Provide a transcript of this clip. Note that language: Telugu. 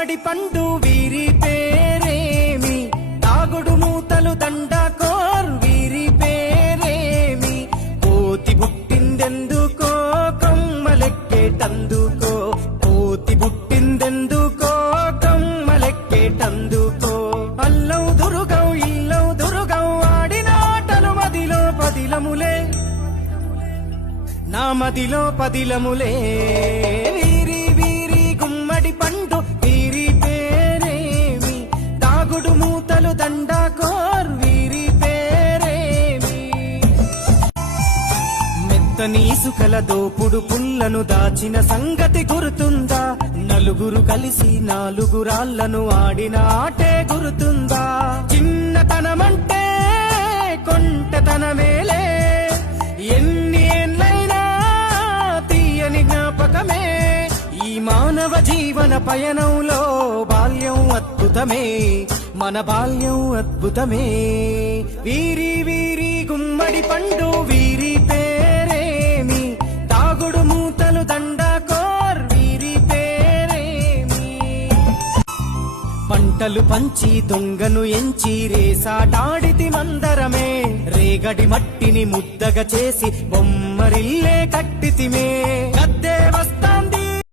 గుమ్మడి పండు వీరి పేరేమి, తాగుడు మూతలు దండకోర్ వీరి పేరేమి, కోతి పుట్టిందెందుకో కొమ్మలెక్కేటందుకో, కోతి పుట్టిందెందుకో కొమ్మలెక్కేటందుకో. అల్లౌ దురుగౌ ఇల్లౌ దురుగౌ ఆడిన ఆటలు మదిలో పదిలములే, నా మదిలో పదిలములే. వీరి వీరి గుమ్మడి పండు వీరి పేరేమి, తాగుడు మూతలు దండకోర్ వీరి పేరేమి. మెత్తని ఇసుకల దోపుడు పుల్లను దాచిన సంగతి గుర్తుందా, నలుగురు కలిసి నాలుగురాళ్లను ఆడిన ఆటే గుర్తుందా. చిన్నతనమంటే కొంటెతనమేలే, ఎన్ని ఏళ్ళైనా తీయని జ్ఞాపకమే. ఈ మానవ జీవన పయనంలో బాల్యం అద్భుతమే, మన బాల్యం అద్భుతమే. వీరి వీరి గుమ్మడి పండు వీరి పేరేమి, తాగుడు మూతలు దండకోర్ వీరి పేరేమి. పంటలు పంచి దొంగను ఎంచి రేసాటాడితి మందరమే, రేగడి మట్టిని ముద్దగా చేసి బొమ్మరిల్లే కట్టితిమే.